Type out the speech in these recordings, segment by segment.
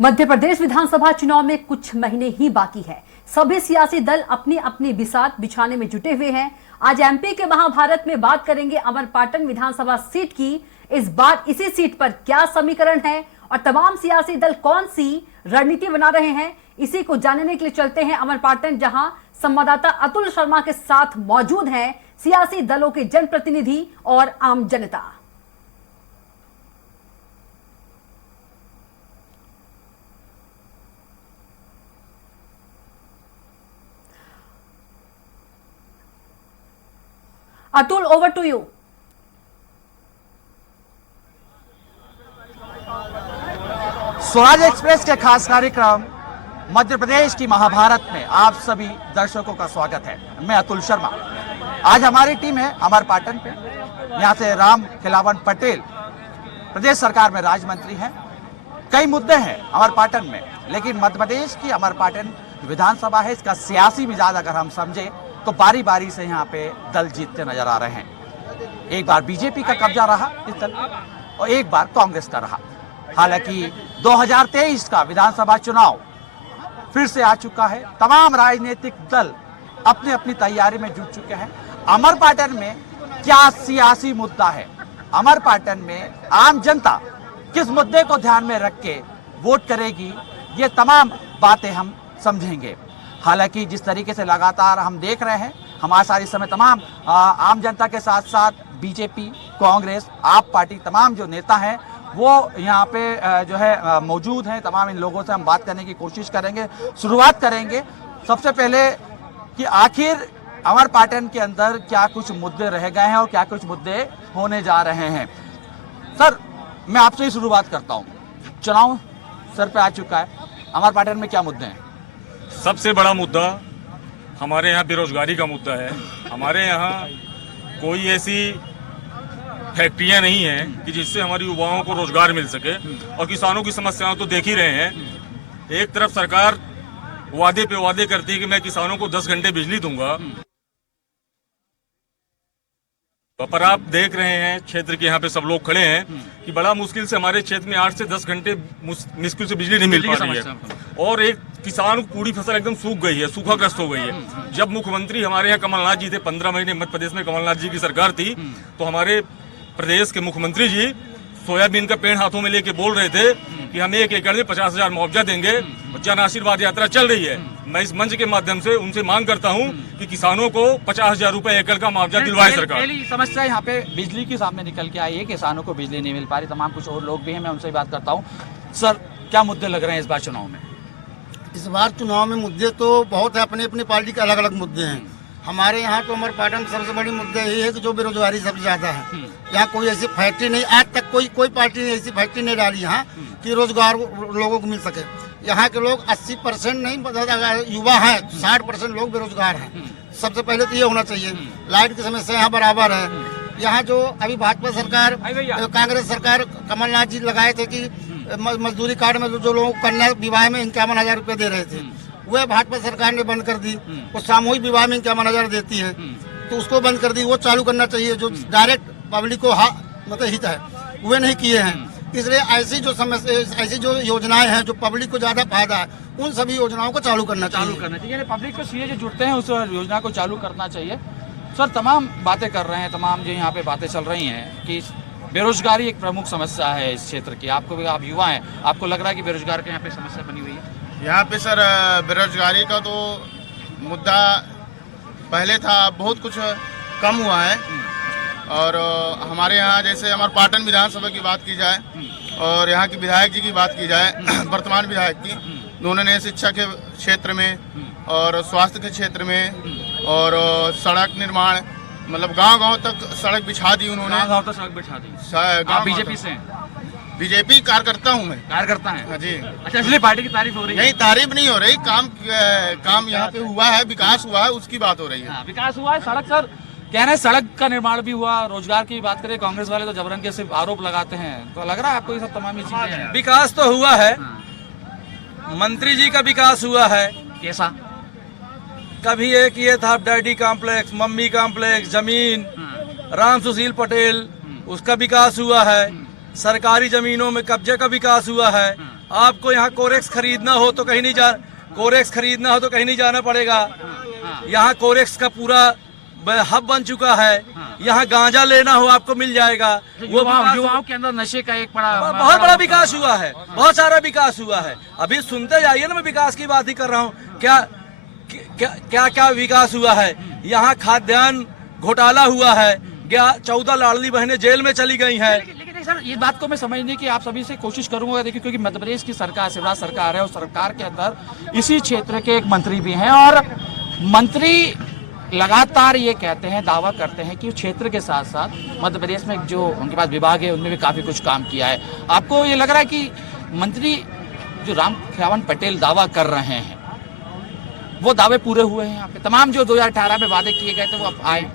मध्य प्रदेश विधानसभा चुनाव में कुछ महीने ही बाकी है। सभी सियासी दल अपनी अपनी बिसात बिछाने में जुटे हुए हैं। आज एमपी के महाभारत में बात करेंगे अमरपाटन विधानसभा सीट की। इस बार इसी सीट पर क्या समीकरण है और तमाम सियासी दल कौन सी रणनीति बना रहे हैं, इसी को जानने के लिए चलते हैं अमरपाटन, जहां संवाददाता अतुल शर्मा के साथ मौजूद हैं सियासी दलों के जनप्रतिनिधि और आम जनता। Atul, over to you. Swaraj Express के खास कार्यक्रम मध्य प्रदेश की महाभारत में आप सभी दर्शकों का स्वागत है। मैं अतुल शर्मा। आज हमारी टीम है अमरपाटन पे। यहाँ से राम खिलावन पटेल प्रदेश सरकार में राज्य मंत्री हैं। कई मुद्दे हैं अमरपाटन में, लेकिन मध्य प्रदेश की अमरपाटन विधानसभा है, इसका सियासी मिजाज अगर हम समझे तो बारी बारी से यहाँ पे दल जीतते नजर आ रहे हैं। एक बार बीजेपी का कब्जा रहा इस दल और एक बार कांग्रेस का रहा। हालांकि 2023 का विधानसभा चुनाव फिर से आ चुका है। तमाम राजनीतिक दल अपनी अपनी तैयारी में जुट चुके हैं। अमरपाटन में क्या सियासी मुद्दा है, अमरपाटन में आम जनता किस मुद्दे को ध्यान में रख के वोट करेगी, ये तमाम बातें हम समझेंगे। हालांकि जिस तरीके से लगातार हम देख रहे हैं, हमारे साथ इस समय तमाम आम जनता के साथ साथ बीजेपी, कांग्रेस, आप पार्टी, तमाम जो नेता हैं वो यहाँ पे जो है मौजूद हैं। तमाम इन लोगों से हम बात करने की कोशिश करेंगे। शुरुआत करेंगे सबसे पहले कि आखिर अमरपाटन के अंदर क्या कुछ मुद्दे रह गए हैं और क्या कुछ मुद्दे होने जा रहे हैं। सर, मैं आपसे ही शुरुआत करता हूँ। चुनाव सर पे आ चुका है, अमरपाटन में क्या मुद्दे हैं? सबसे बड़ा मुद्दा हमारे यहाँ बेरोजगारी का मुद्दा है। हमारे यहाँ कोई ऐसी फैक्ट्रियां नहीं हैं कि जिससे हमारी युवाओं को रोजगार मिल सके, और किसानों की समस्याओं तो देख ही रहे हैं। एक तरफ सरकार वादे पे वादे करती है कि मैं किसानों को 10 घंटे बिजली दूंगा, पर आप देख रहे हैं क्षेत्र के यहाँ पे सब लोग खड़े हैं कि बड़ा मुश्किल से हमारे क्षेत्र में 8 से 10 घंटे मुश्किल से बिजली नहीं मिल पा रही है। और एक किसान को पूरी फसल एकदम सूख गई है, सूखाग्रस्त हो गई है। जब मुख्यमंत्री हमारे यहाँ कमलनाथ जी थे, 15 महीने मध्य प्रदेश में कमलनाथ जी की सरकार थी, तो हमारे प्रदेश के मुख्यमंत्री जी सोयाबीन का पेड़ हाथों में लेके बोल रहे थे कि हम 1 एकड़ में 50,000 मुआवजा देंगे। जन आशीर्वाद यात्रा चल रही है। मैं इस मंच के माध्यम से उनसे मांग करता हूं कि किसानों को 50,000 रुपए एकड़ का मुआवजा दिलवाए सरकार। पहली समस्या यहाँ पे बिजली की सामने निकल के आई है, किसानों को बिजली नहीं मिल पा रही। तमाम कुछ और लोग भी हैं, मैं उनसे बात करता हूँ। सर, क्या मुद्दे लग रहे हैं इस बार चुनाव में? इस बार चुनाव में मुद्दे तो बहुत है, अपनी अपनी पार्टी के अलग अलग मुद्दे हैं। हमारे यहाँ तो अमरपाटन सबसे बड़ी मुद्दा यही है कि जो बेरोजगारी सबसे ज्यादा है। यहाँ कोई ऐसी फैक्ट्री नहीं, आज तक कोई पार्टी ने ऐसी फैक्ट्री नहीं डाली यहाँ कि रोजगार लोगों को मिल सके। यहाँ के लोग 80% नहीं, युवा हैं, 60% लोग बेरोजगार हैं। सबसे पहले तो ये होना चाहिए। लाइट की समस्या यहाँ बराबर है। यहाँ जो अभी भाजपा सरकार, कांग्रेस सरकार, कमलनाथ जी लगाए थे कि मजदूरी कार्ड में जो लोगों को कन्या विवाह में 51,000 रुपये दे रहे थे, वह भाजपा सरकार ने बंद कर दी। वो सामूहिक विवाह में 51,000 देती है, तो उसको बंद कर दी। वो चालू करना चाहिए, जो डायरेक्ट पब्लिक को मतलब हित है, वे नहीं किए हैं। इसलिए ऐसी जो समस्या, ऐसी जो योजनाएं हैं जो पब्लिक को ज्यादा फायदा है, उन सभी योजनाओं को चालू करना चाहिए। पब्लिक को सीधे जो जुड़ते हैं उस योजना को चालू करना चाहिए। सर, तमाम बातें कर रहे हैं, तमाम जो यहाँ पे बातें चल रही हैं कि बेरोजगारी एक प्रमुख समस्या है इस क्षेत्र की। आप युवा हैं, आपको लग रहा है कि बेरोजगार की यहाँ पे समस्या बनी हुई है? यहाँ पे सर बेरोजगारी का तो मुद्दा पहले था, बहुत कुछ कम हुआ है। और हमारे यहाँ जैसे अमरपाटन विधानसभा की बात की जाए और यहाँ के विधायक जी की बात की जाए, वर्तमान विधायक की, दोनों ने शिक्षा के क्षेत्र में और स्वास्थ्य के क्षेत्र में और सड़क निर्माण, मतलब गांव-गांव तक सड़क बिछा दी उन्होंने। गांव तक सड़क बिछा दी। बीजेपी से? बीजेपी कार्यकर्ता हूँ मैं। कार्यकर्ता है? हाँ जी। अच्छा, इसलिए पार्टी की तारीफ हो रही है? नहीं, तारीफ नहीं हो रही, काम यहाँ पे हुआ है, विकास हुआ है, उसकी बात हो रही है। विकास हुआ है। सड़क, सर कह रहे हैं सड़क का निर्माण भी हुआ। रोजगार की बात करें, कांग्रेस वाले तो जबरन के सिर्फ आरोप लगाते हैं, तो लग रहा है आपको ये सब तमाम चीजें? विकास तो हुआ है, मंत्री जी का विकास हुआ है। कैसा? कभी एक ये था डैडी कॉम्प्लेक्स, मम्मी कॉम्प्लेक्स, जमीन राम सुशील पटेल, उसका विकास हुआ है। सरकारी जमीनों में कब्जे का विकास हुआ है। आपको यहाँ कोरेक्स खरीदना हो तो कहीं नहीं जाना पड़ेगा। यहाँ कोरेक्स का पूरा हब बन चुका है। यहाँ गांजा लेना हो आपको मिल जाएगा। वो युवाओं के अंदर नशे का एक बहुत बड़ा विकास हुआ है, बहुत सारा विकास हुआ है। अभी सुनते जाइए ना, मैं विकास की बात ही कर रहा हूँ। क्या विकास हुआ है। यहाँ खाद्यान्न घोटाला हुआ है, 14 लाडली बहनें जेल में चली गई हैं। लेकिन सर ये बात को मैं समझने की आप सभी से कोशिश करूंगा, देखिए क्योंकि मध्य प्रदेश की सरकार शिवराज सरकार है और सरकार के अंदर इसी क्षेत्र के एक मंत्री भी हैं और मंत्री लगातार ये कहते हैं, दावा करते हैं कि क्षेत्र के साथ साथ मध्य प्रदेश में जो उनके पास विभाग है उनमें भी काफी कुछ काम किया है। आपको ये लग रहा है कि मंत्री जो राम खेलावन पटेल दावा कर रहे हैं वो दावे पूरे हुए हैं? आपके तमाम जो 2018 में वादे किए गए थे वो अब आए?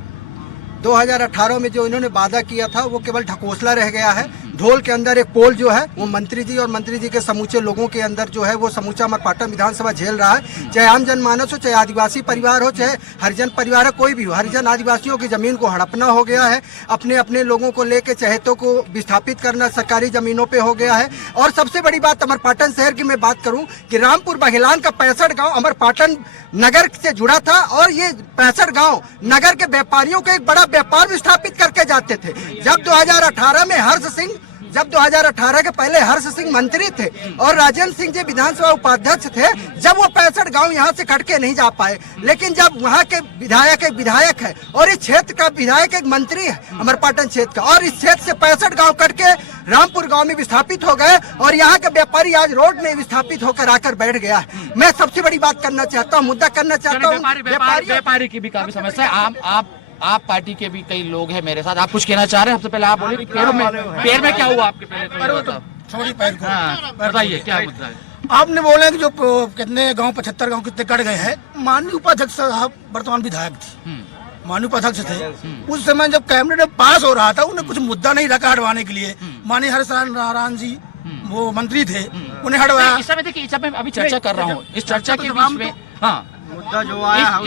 2018 में जो इन्होंने वादा किया था वो केवल ढकोसला रह गया है। ढोल के अंदर एक पोल जो है वो मंत्री जी और मंत्री जी के समूचे लोगों के अंदर जो है वो समूचा अमरपाटन विधानसभा झेल रहा है। चाहे आम जनमानस हो, चाहे आदिवासी परिवार हो, चाहे हरिजन परिवार हो, कोई भी हो, हरिजन आदिवासियों की जमीन को हड़पना हो गया है। अपने अपने लोगों को लेके चहेतों को विस्थापित करना सरकारी जमीनों पे हो गया है। और सबसे बड़ी बात अमरपाटन शहर की मैं बात करूं कि रामपुर बघेलान का 65 गाँव अमरपाटन नगर से जुड़ा था और ये 65 गाँव नगर के व्यापारियों को एक बड़ा व्यापार विस्थापित करके जाते थे। जब 2018 में जब 2018 के पहले हर्ष सिंह मंत्री थे और राजेंद्र सिंह जी विधानसभा उपाध्यक्ष थे, जब वो 65 गांव यहाँ से कट के नहीं जा पाए। लेकिन जब वहाँ के विधायक एक विधायक है और इस क्षेत्र का विधायक एक मंत्री है अमरपाटन क्षेत्र का, और इस क्षेत्र से 65 गांव कट के रामपुर गांव में विस्थापित हो गए और यहाँ के व्यापारी आज रोड में विस्थापित होकर आकर बैठ गया है। मैं सबसे बड़ी बात करना चाहता हूँ, मुद्दा करना चाहता हूँ। व्यापारी की भी काफी समस्या है। आप पार्टी के भी कई लोग हैं मेरे साथ, आप कुछ कहना चाह रहे हैं? सबसे पहले आप बोलिए पैर में क्या हुआ आपके? छोड़ी पैर को बताइए क्या मुद्दा है? आपने बोले कि जो कितने गांव 75 गांव कितने कट गए हैं। माननीय उपाध्यक्ष साहब वर्तमान विधायक थे, माननीय उपाध्यक्ष थे। उस समय जब कैबिनेट पास हो रहा था उन्हें कुछ मुद्दा नहीं रखा हटवाने के लिए। माननीय हर्ष नारायण जी वो मंत्री थे, उन्हें हटवाया। इस समय देखिए, इस समय अभी चर्चा कर रहा हूँ, इस चर्चा के बीच में मुद्दा जो आया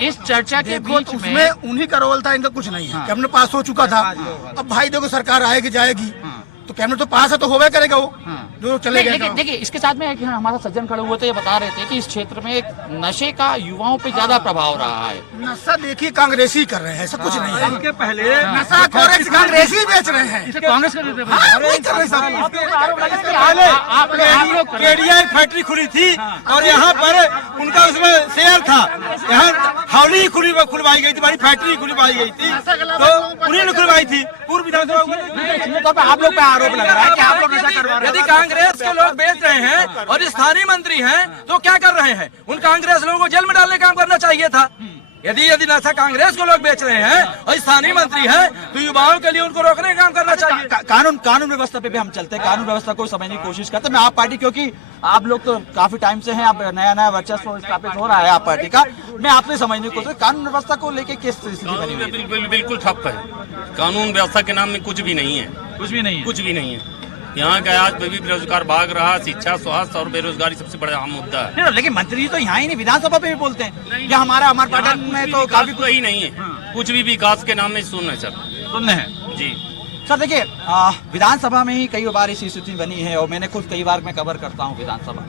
इस चर्चा के बीच में उसमें उन्हीं का रोल था, इनका कुछ नहीं है। कैबिनेट पास हो चुका था। अब भाई देखो सरकार आएगी जाएगी तो कैबिनेट तो पास है तो होगा करेगा वो जो चले गए। देखिए इसके साथ में एक हमारा सज्जन खड़े हुए थे, ये बता रहे थे कि इस क्षेत्र में एक नशे का युवाओं पे ज्यादा प्रभाव रहा है। नशा देखिए कांग्रेसी कर रहे हैं, ऐसा कुछ नहीं है। इसके पहले नशा कांग्रेसी बेच रहे हैं। इसे कांग्रेस कर देते केडिया फैक्ट्री खुली थी और यहाँ पर उनका उसमें शेयर था। यहाँ हावली खुलवाई गई थी, बड़ी फैक्ट्री खुलवाई गई थी तो उन्हीं ने खुलवाई थी। पूर्व विधानसभा आप लोग पे आरोप लग रहा है कि आप लोग नशा करवा रहे हैं। यदि कांग्रेस के लोग बेच रहे हैं और स्थानीय मंत्री हैं तो क्या कर रहे हैं? उन कांग्रेस लोगों को जेल में डालने का काम करना चाहिए था। यदि नशा कांग्रेस को लोग बेच रहे हैं और स्थानीय मंत्री हैं तो युवाओं के लिए उनको रोकने का काम करना चाहिए। कानून व्यवस्था पे भी हम चलते हैं, कानून व्यवस्था को समझने की कोशिश करते हैं। मैं आप पार्टी, क्योंकि आप लोग तो काफी टाइम से हैं, आप नया वर्चस्व स्थापित हो रहा है आप पार्टी का, मैं आपसे समझने की कोशिश, कानून व्यवस्था को लेके किस स्थिति बनी हुई है? बिल्कुल ठप है। कानून व्यवस्था के नाम में कुछ भी नहीं है, कुछ भी नहीं है। यहाँ का आज भी बेरोजगार भाग रहा, शिक्षा, स्वास्थ्य और बेरोजगारी सबसे बड़ा अहम मुद्दा है। लेकिन मंत्री तो यहाँ ही नहीं, विधानसभा पे भी बोलते हैं कि हमारा अमरपाटन में तो काफी ही नहीं है। कुछ भी विकास के नाम में सुनना है जी सर। देखिए विधानसभा में ही कई बार ऐसी स्थिति बनी है और मैंने खुद कई बार मैं कवर करता हूँ विधानसभा,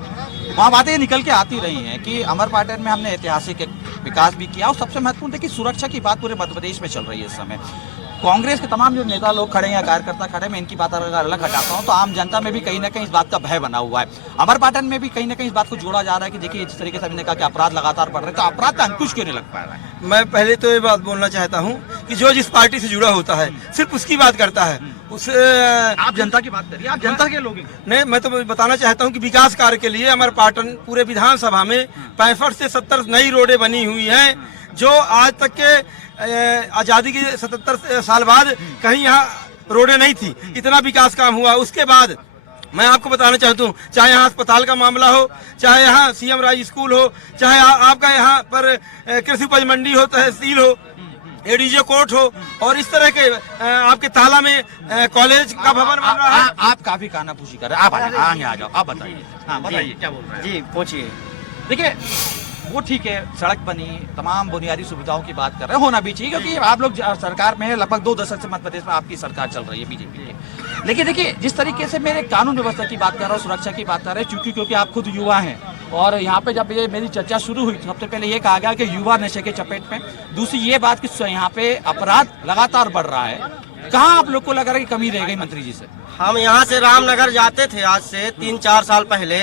वहाँ बातें निकल के आती रही हैं कि अमरपाटन में हमने ऐतिहासिक विकास भी किया और सबसे महत्वपूर्ण देखिए सुरक्षा की बात पूरे मध्य प्रदेश में चल रही है इस समय। कांग्रेस के तमाम जो नेता लोग खड़े हैं, कार्यकर्ता खड़े हैं, मैं इनकी बात अगर अलग हटाता हूं तो आम जनता में भी कहीं ना कहीं इस बात का भय बना हुआ है। अमरपाटन में भी कहीं ना कहीं इस बात को जोड़ा जा रहा है कि देखिए जिस तरीके से हमने कहा कि अपराध लगातार बढ़ रहे हैं तो अपराध का अंकुश क्यों नहीं लग पा रहा है? मैं पहले तो ये बात बोलना चाहता हूँ कि जो जिस पार्टी से जुड़ा होता है सिर्फ उसकी बात करता है। उस आप जनता की बात करिए, आप जनता के लोग नहीं, मैं तो बताना चाहता हूँ कि विकास कार्य के लिए अमरपाटन पूरे विधानसभा में 65 से 70 नई रोडें बनी हुई हैं, जो आज तक के आजादी के 77 साल बाद कहीं यहाँ रोडें नहीं थी। इतना विकास काम हुआ। उसके बाद मैं आपको बताना चाहता हूँ, चाहे यहाँ अस्पताल का मामला हो, चाहे यहाँ सीएम राय स्कूल हो, चाहे आपका यहाँ पर कृषि उपज मंडी हो, तहसील हो, एडीजे कोर्ट हो, और इस तरह के आपके ताला में कॉलेज का भवन बन रहा है। आप काफी कानाफूसी कर रहे हैं, आप आगे आ जाओ, आप बताइए। हाँ बताइए क्या बोल रहे हैं? जी पूछिए। देखिए वो ठीक है, सड़क बनी, तमाम बुनियादी सुविधाओं की बात कर रहे हैं, होना भी चाहिए क्योंकि आप लोग सरकार में है, लगभग 2 दशक से मध्य प्रदेश में आपकी सरकार चल रही है बीजेपी की। लेकिन देखिए जिस तरीके से मेरे कानून व्यवस्था की बात कर रहा हूँ, सुरक्षा की बात कर रहे हैं, क्योंकि आप खुद युवा हैं और यहाँ पे जब ये मेरी चर्चा शुरू हुई सबसे पहले ये कहा गया कि युवा नशे के चपेट में, दूसरी ये बात कि यहाँ पे अपराध लगातार बढ़ रहा है, कहाँ आप लोग को लग रहा है कि कमी रह गई मंत्री जी से? हम यहाँ से रामनगर जाते थे आज से 3-4 साल पहले,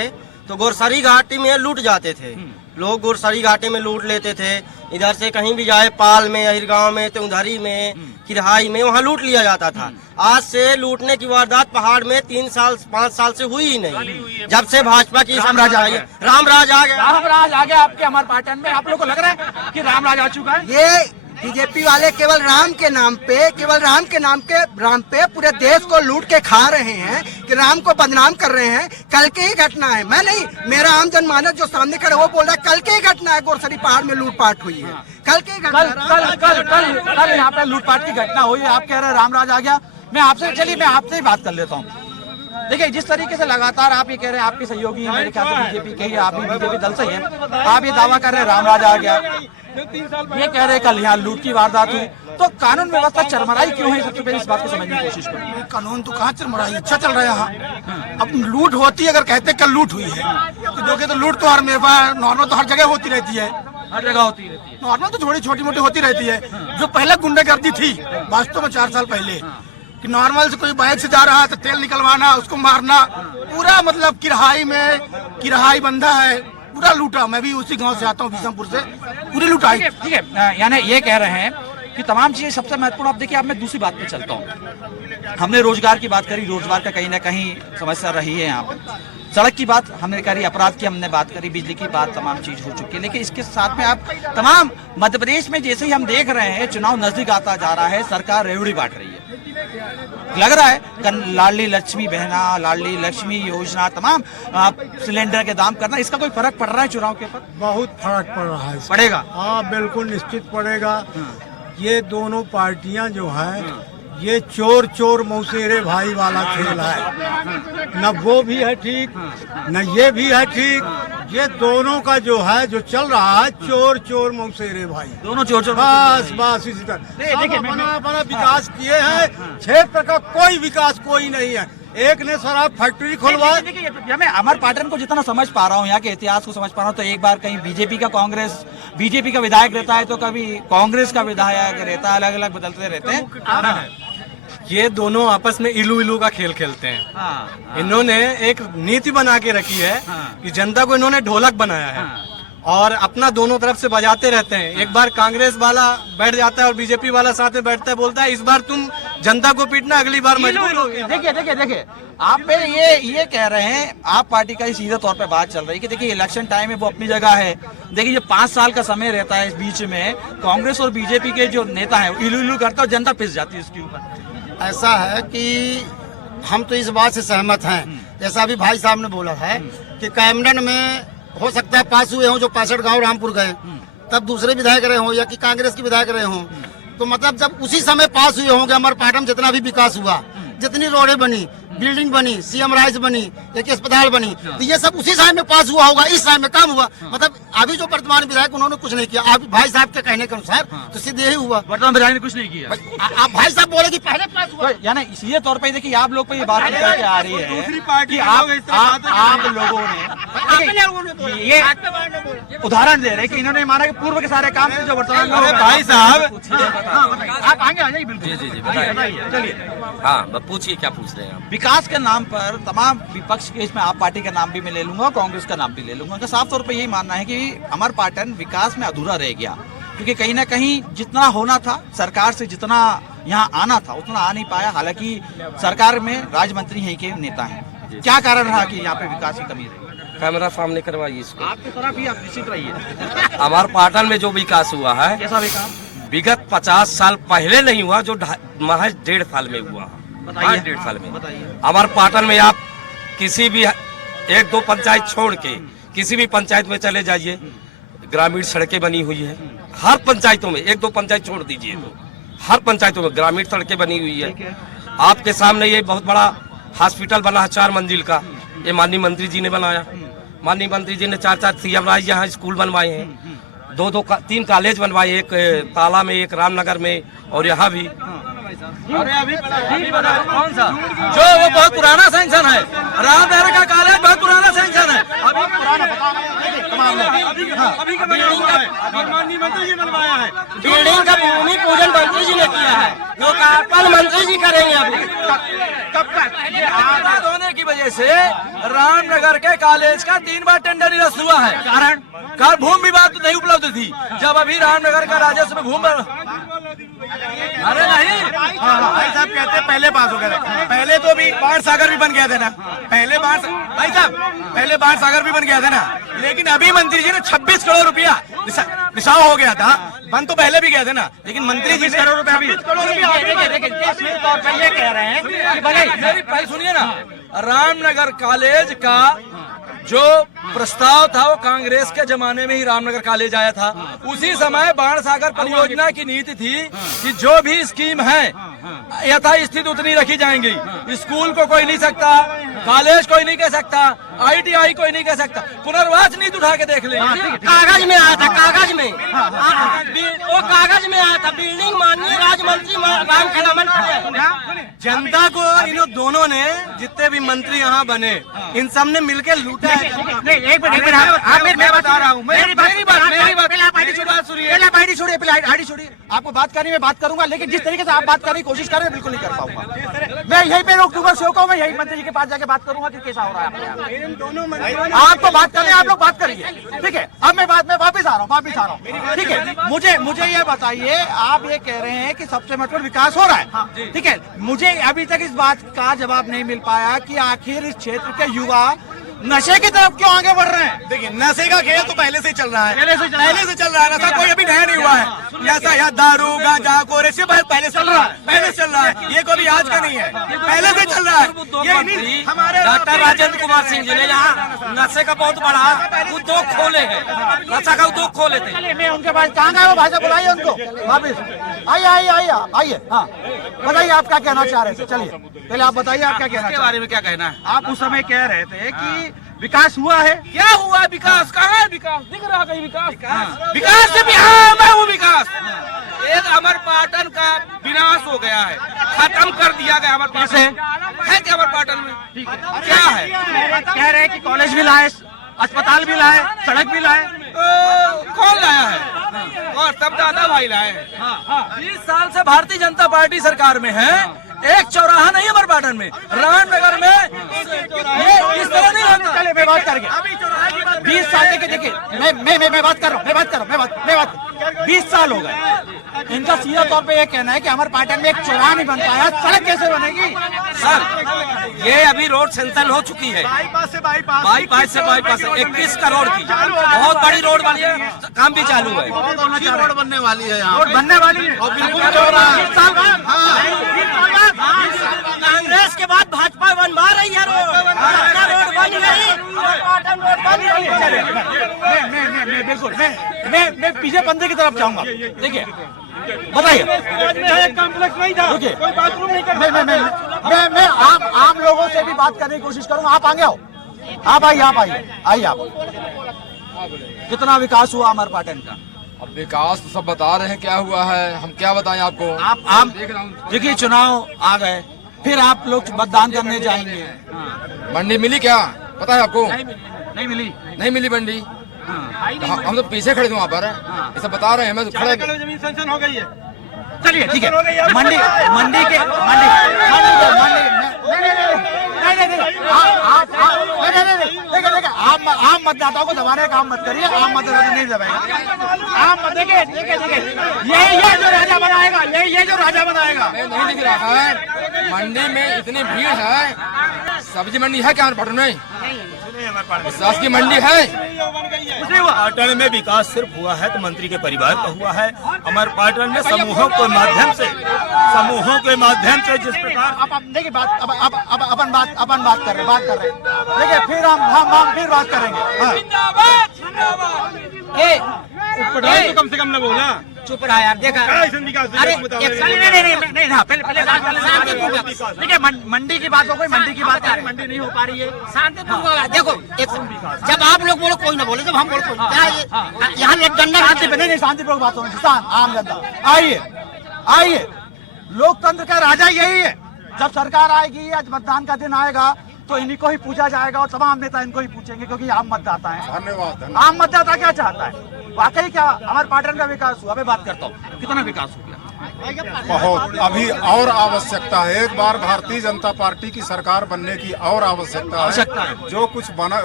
तो गोरसरी घाटी में लूट जाते थे लोग, गोरसरी घाटी में लूट लेते थे। इधर से कहीं भी जाए, पाल में, अहिरगांव में, तेउधरी में, किरहाई में, वहाँ लूट लिया जाता था। आज से लूटने की वारदात पहाड़ में 3-5 साल से हुई ही नहीं, जब से भाजपा की रामराज आ गया। रामराज आ गया आपके हमारे पाटन में, आप लोग को लग रहा है कि रामराज आ चुका है? ये बीजेपी वाले केवल राम के नाम पे पूरे देश को लूट के खा रहे हैं, कि राम को बदनाम कर रहे हैं। कल की ही घटना है, मैं नहीं, मेरा आम जनमानस जो सामने खड़े वो बोल रहा है कल की ही घटना है, गोरसरी पहाड़ में लूटपाट हुई है, कल की घटना। कल यहाँ पे लूटपाट की घटना हुई है, आप कह रहे हैं रामराज आ गया। मैं आपसे ही बात कर लेता हूँ। देखिए जिस तरीके से लगातार आप ये कह रहे हैं, आपके सहयोगी हैं मेरे ख्याल से बीजेपी के ही, आप भी बीजेपी दल से ही हैं, आप ये दावा कर रहे हैं रामराज आ गया, ये कह रहे हैं कल यहाँ लूट की वारदात हुई, तो कानून व्यवस्था चरमराई क्यों है? सबसे पहले इस बात को समझने की कोशिश करें। कानून तो कहाँ चरमराई, अच्छा चल रहा है यहाँ। अब लूट होती है, अगर कहते कल लूट हुई है तो देखिए, तो लूट तो हर नॉर्मल तो हर जगह होती रहती है, हर जगह होती रहती है, नॉर्मल तो थोड़ी छोटी मोटी होती रहती है। जो पहले गुंडागर्दी थी वास्तव में 4 साल पहले, कि नॉर्मल से कोई बाइक से जा रहा है तो तेल निकलवाना, उसको मारना, पूरा मतलब किरहाई बंधा है, पूरा लूटा। मैं भी उसी गांव से आता हूँ, बिशमपुर से, पूरी लुटाई। ठीक है, यानी ये कह रहे हैं कि तमाम चीजें सबसे महत्वपूर्ण। अब देखिए, अब मैं दूसरी बात पे चलता हूँ। हमने रोजगार की बात करी, रोजगार का कहीं ना कहीं समस्या रही है यहाँ पे, सड़क की बात हमने करी, अपराध की हमने बात करी, बिजली की बात, तमाम चीज हो चुकी है। लेकिन इसके साथ में आप तमाम मध्य प्रदेश में जैसे ही हम देख रहे हैं चुनाव नजदीक आता जा रहा है, सरकार रेवड़ी बांट रही है। लग रहा है लाडली लक्ष्मी बहना, लाडली लक्ष्मी योजना, तमाम सिलेंडर के दाम करना, इसका कोई फर्क पड़ रहा है चुनाव के ऊपर? बहुत फर्क पड़ रहा है। पड़ेगा? हाँ बिल्कुल निश्चित पड़ेगा। ये दोनों पार्टियां जो है, ये चोर मौसेरे भाई वाला खेल है, न वो भी है ठीक, न ये भी है ठीक। ये दोनों का जो है, जो चल रहा है, चोर मौसेरे भाई, दोनों चोर बस इसी तरह अपना विकास किए हैं। क्षेत्र का कोई विकास कोई नहीं है। एक ने शराब फैक्ट्री खुलवाई। देखिए, मैं अमर पाटन को जितना समझ पा रहा हूँ, यहाँ के इतिहास को समझ पा रहा हूँ, तो एक बार कहीं बीजेपी का विधायक रहता है, तो कभी कांग्रेस का विधायक रहता है, अलग अलग बदलते रहते हैं। ये दोनों आपस में इलू का खेल खेलते हैं। इन्होंने एक नीति बना के रखी है कि जनता को इन्होंने ढोलक बनाया है और अपना दोनों तरफ से बजाते रहते हैं। एक बार कांग्रेस वाला बैठ जाता है और बीजेपी वाला साथ में बैठता है, बोलता है इस बार तुम जनता को पीटना, अगली बार मजबूर हो गए। देखिए आप पे ये कह रहे हैं, आप पार्टी का ही सीधे तौर पे बात चल रही है कि देखिए इलेक्शन टाइम है, वो अपनी जगह है। देखिए ये 5 साल का समय रहता है, इस बीच में कांग्रेस और बीजेपी के जो नेता है इलू करता है और जनता पिस जाती है इसके ऊपर। ऐसा है कि हम तो इस बात से सहमत हैं, जैसा अभी भाई साहब ने बोला है कि कैमरन में हो सकता है पास हुए हों जो 65 गांव रामपुर गए, तब दूसरे विधायक रहे हों या कि कांग्रेस के विधायक रहे हों, तो मतलब जब उसी समय पास हुए होंगे अमरपाटन जितना भी विकास हुआ, जितनी रोडें बनी, बिल्डिंग बनी, सीएम राइस बनी, एक अस्पताल बनी, तो ये सब उसी समय में पास हुआ होगा, इस समय में काम हुआ। मतलब अभी जो वर्तमान विधायक उन्होंने कुछ नहीं किया, आप भाई साहब के कहने के अनुसार तो सीधे यही हुआ, वर्तमान विधायक ने कुछ नहीं किया। आप भाई साहब बोले कि पहले पास हुआ, यानी इसीलिए तौर पे देखिए आप लोग को ये बात करके आ रही है कि आप लोगों ने ये उदाहरण दे रहे हैं कि इन्होंने माना कि पूर्व के सारे काम जो वर्तमान में भाई साहब आप आगे आ जाइए। बिल्कुल जी चलिए, हाँ पूछिए क्या पूछ रहे हैं आप? विकास के नाम पर तमाम विपक्ष के, इसमें आप पार्टी का नाम भी मैं ले लूंगा, कांग्रेस का नाम भी ले लूंगा, साफ तौर पे यही मानना है कि अमरपाटन विकास में अधूरा रह गया, क्योंकि कहीं ना कहीं जितना होना था सरकार से, जितना यहाँ आना था उतना आ नहीं पाया। हालांकि सरकार में राज्य मंत्री है के नेता हैं, क्या कारण रहा कि यहाँ पे विकास की कमी रही? कैमरा सामने करवाइए इसको। आपकी तरफ ही आप निश्चित रहिए। अमरपाटन में जो विकास हुआ है, कैसा विकास? विगत 50 साल पहले नहीं हुआ, जो महज 1.5 साल में हुआ। 1.5 साल में अमरपाटन में आप किसी भी 1-2 पंचायत छोड़ के किसी भी पंचायत में चले जाइए, ग्रामीण सड़कें बनी हुई है। हर पंचायतों में, 1-2 पंचायत छोड़ दीजिए तो हर पंचायतों में ग्रामीण सड़कें बनी हुई है। आपके सामने ये बहुत बड़ा हॉस्पिटल बना है 4 मंजिल का, ये माननीय मंत्री जी ने बनाया। माननीय मंत्री जी ने 4-4 CMI यहाँ स्कूल बनवाए हैं, 2-3 कॉलेज बनवाए, एक ताला में, एक रामनगर में और यहाँ भी। अरे अभी कौन सा जो वो बहुत पुराना सैंक्शन है, रामनगर का कॉलेज बहुत पुराना सैंक्शन है, अभी माननीय मंत्री जी बनवाया है। बिल्डिंग का भूमि पूजन मंत्री जी ने किया है, लोकार्पण मंत्री जी करेंगे। अभी कब तक ये आजाद होने की वजह से रामनगर के कॉलेज का 3 बार टेंडर निरस्त हुआ है। कारण भूमि विवाद नहीं उपलब्ध थी। जब अभी रामनगर का राजस्व में भूमि, अरे नहीं भाई साहब कहते हैं पहले पास हो गए थे, पहले तो भी बाढ़ सागर भी बन गया था ना, पहले भाई साहब पहले बाढ़ सागर भी बन गया था ना, लेकिन अभी मंत्री जी ने 26 करोड़ रुपया रिसाव हो गया था, बन तो पहले भी गया था ना, लेकिन मंत्री जी 20 करोड़ रुपया भी ये कह रहे हैं कि भले मेरी पहले सुनिए ना, रामनगर कॉलेज का जो प्रस्ताव था वो कांग्रेस के जमाने में ही रामनगर कॉलेज आया था। उसी समय बाण सागर परियोजना की नीति थी कि जो भी स्कीम है यथास्थिति उतनी रखी जाएंगी, स्कूल को कोई नहीं सकता, कॉलेज कोई नहीं कह सकता, ITI कोई नहीं कह सकता, पुनर्वास नीति उठा के देख लेंगे। कागज में आया था, कागज में वो कागज में आया था, बिल्डिंग माननीय राज्य मंत्री राम खेलामन। जनता को इन दोनों ने, जितने भी मंत्री यहाँ बने, इन सब ने मिलकर लूटा है। एक मिनट मैं बता रहा हूँ, मेरी बात सुनिए। आपको बात करनी मैं बात करूंगा, लेकिन जिस तरीके से आप बात करने की कोशिश कर रहे हैं बिल्कुल नहीं कर पाऊंगा। मैं यहीं पे अक्टूबर से होगा, मैं यही मंत्री जी के पास जाके बात करूंगा कि कैसा हो रहा है। आप तो बात कर रहे हैं, आप लोग बात करिए, ठीक है। अब मैं वापिस आ रहा हूँ, ठीक है। मुझे ये बताइए, आप ये कह रहे हैं कि सबसे महत्वपूर्ण विकास हो रहा है, ठीक है। मुझे अभी तक इस बात का जवाब नहीं मिल पाया कि आखिर इस क्षेत्र के युवा नशे की तरफ क्यों आगे बढ़ रहे हैं। देखिए, नशे का खेल तो पहले से ही चल रहा है, पहले से चल रहा है, नशा कोई अभी नया नहीं हुआ है। जैसा यहाँ दारू गांजा कोरे से पहले चल रहा है, ये कोई आज का नहीं है, पहले से चल रहा है। हमारे डॉक्टर राजेंद्र कुमार सिंह जी ने यहाँ नशे का बहुत बड़ा उद्योग खोले हैं, नशा का उद्योग खोले थे। मैं उनके पास कहाँ गए, वो भाई साहब बुलाइए उनको वापिस। आइए, हाँ बताइए आप क्या कहना चाह रहे थे। चलिए पहले आप बताइए आप क्या कहना के बारे में क्या कहना है। आप उस समय कह रहे थे कि विकास हुआ है। क्या हुआ विकास, कहाँ है विकास, दिख रहा कहीं विकास से भी, हाँ मैं हूँ विकास। एक अमरपाटन का विनाश हो गया है, खत्म कर दिया गया अमरपाटन है क्या अमरपाटन में, क्या है। कह रहे हैं कि कॉलेज भी लाए, अस्पताल भी लाए, सड़क भी लाए। कौन लाया है, और सब दादा भाई लाए हैं। 20 साल से भारतीय जनता पार्टी सरकार में है, एक चौराहा नहीं अमरपाटन में, रामनगर में ये इस तरह नहीं होता। चले मैं बात करके 20 साल के, देखिए मैं बात कर रहा हूँ, 20 साल हो गए। इनका सीधा तौर पे ये कहना है कि अमरपाटन में एक चौराहा नहीं बन पाया, सड़क कैसे बनेगी। सर ये अभी रोड सैंक्शन हो चुकी है, बाईपास से बाईपास 21 करोड़ की बहुत बड़ी रोड बनी है, काम भी चालू है, रोड बनने वाली है, रोड बनने वाली है। और बिल्कुल चौराहा कांग्रेस के बाद भाजपा बनवा रही है रोड बन गई, पाटन रोड बन गई। मैं बिल्कुल मैं पीछे पंदे की तरफ जाऊंगा। देखिए बताइए, कॉम्प्लेक्स नहीं था, कोई बाथरूम नहीं मैं आम लोगों से भी बात करने की कोशिश करूंगा। आप आगे आओ, आप आइए आप। कितना विकास हुआ अमरपाटन का। अब विकास तो सब बता रहे हैं क्या हुआ है, हम क्या बताएं आपको। आप देखिए, चुनाव आ गए, फिर आप लोग मतदान करने जाएंगे। मंडी मिली क्या पता है आपको। नहीं मिली मंडी। हम तो पीछे खड़े थे वहाँ पर, ये सब बता रहे हैं, मैं तो खड़े। जमीन सैंक्शन हो गई है। चलिए ठीक है, मंडी देखिए आम मतदाताओं को दबाने का काम मत करिए, आम मतदाता नहीं दबाएंगे। आम मत देखिए ये जो राजा बनाएगा, ये जो राजा बनाएगा। नहीं दिख रहा है, मंडी में इतनी भीड़ है, सब्जी मंडी है क्या अमरपाटन में, विश्वास की मंडी है। अमरपाटन में विकास सिर्फ हुआ है तो मंत्री के परिवार का हुआ है। अमरपाटन में समूहों के माध्यम से जिस प्रकार देखिए बात अब अपन बात कर रहे हैं, देखिए फिर हम फिर बात करेंगे। तो कम से कम न बोला। चुप रहा यार, देखा अरे नहीं, पहले देखिए मंडी की बात हो गई, मंडी की बात है, मंडी नहीं हो पा रही है। शांतिपूर्वक देखो, जब आप लोग बोलो कोई ना बोले, जब हम बोलो कोई क्या यहाँ डंडा नहीं, शांतिपूर्वक बात होनी चाहिए। आम जनता आइए, लोकतंत्र का राजा यही है। जब सरकार आएगी, आज मतदान का दिन आएगा तो इन्हीं को ही पूछा जाएगा और तमाम नेता इनको ही पूछेंगे, क्योंकि आम मतदाता है। धन्यवाद। आम मतदाता क्या चाहता है, वाकई क्या हमारे पाटन का विकास हुआ? मैं बात करता हूँ, कितना विकास हो गया? बहुत, अभी और आवश्यकता है। एक बार भारतीय जनता पार्टी की सरकार बनने की और आवश्यकता है। जो कुछ बना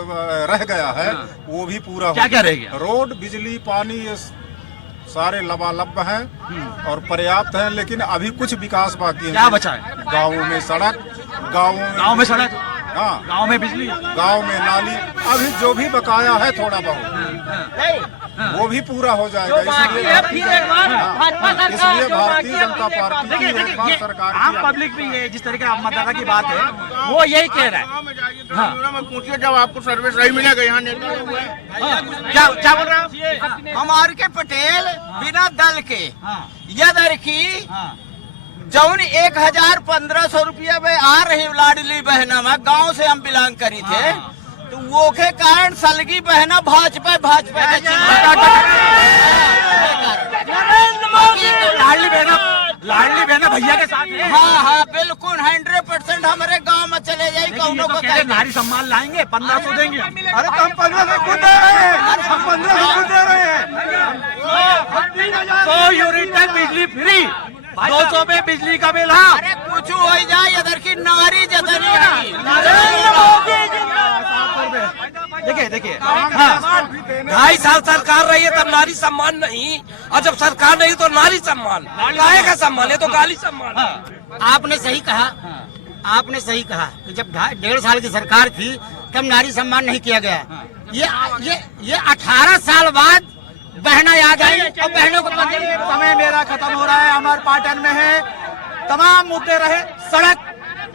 रह गया है वो भी पूरा क्या क्या रह गया? रोड, बिजली, पानी, ये सारे लबालब हैं और पर्याप्त हैं, लेकिन अभी कुछ विकास बाकी है। क्या बचा है? गाँवों में सड़क, गाँव में सड़क, हाँ, गाँव में बिजली, गांव में नाली, अभी जो भी बकाया है थोड़ा बहुत वो भी पूरा हो जाएगा। इसलिए भारतीय जनता पार्टी की एक बार सरकार आम पब्लिक भी ये जिस तरह के मतदाता की बात है वो यही कह रहा है। पूछिए जब आपको सर्विस सही मिलेगा यहाँ क्या बोल रहे हैं? हमारे के पटेल बिना दल के यदर की जौन 1,1500 रुपया में आ रही लाडली बहना में गांव से हम बिलोंग करी थे, तो वो के कारण सलगी बहना भाजपा लाडली बहना भैया के साथ है। हाँ, बिल्कुल 100% हमारे गांव में चले जाए। कौनों को नारी सम्मान लाएंगे, 1500 देंगे। अरे तो हम 1500 खुद दे रहे हैं, हम 1500 खुद दे रहे हैं। 100 यूनिट तक बिजली फ्री, 200 में बिजली का बिल। हाँ, अरे कुछ हो जाए इधर की नारी जतनी देखिए, 2.5 साल सरकार रही है तब नारी सम्मान नहीं, और जब सरकार नहीं तो नारी सम्मान। काहे का सम्मान? ये तो गाली सम्मान है। आपने सही कहा कि जब 1.5 साल की सरकार थी तब नारी सम्मान नहीं किया गया। ये 18 साल बाद बहना याद आई और बहनों को समय मेरा खत्म हो रहा है। हमारे पाटन में है तमाम मुद्दे रहे, सड़क,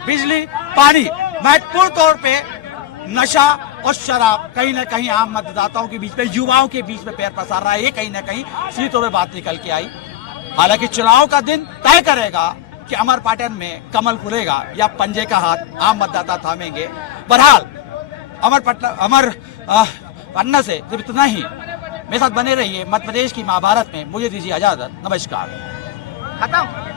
बिजली, पानी। महत्वपूर्ण तौर पे नशा और शराब कहीं न कहीं आम मतदाताओं के बीच में, युवाओं के बीच में पैर पसार रहा है। ये कहीं न कहीं सीटों में बात निकल के आई। हालांकि चुनाव का दिन तय करेगा कि अमर पाटन में कमल फूलेगा या पंजे का हाथ आम मतदाता थामेंगे। बहरहाल अमर पन्ना से सिर्फ इतना ही। मेरे साथ बने रहिए मध्य प्रदेश की महाभारत में। मुझे दीजिए इजाजत, नमस्कार। खत्म।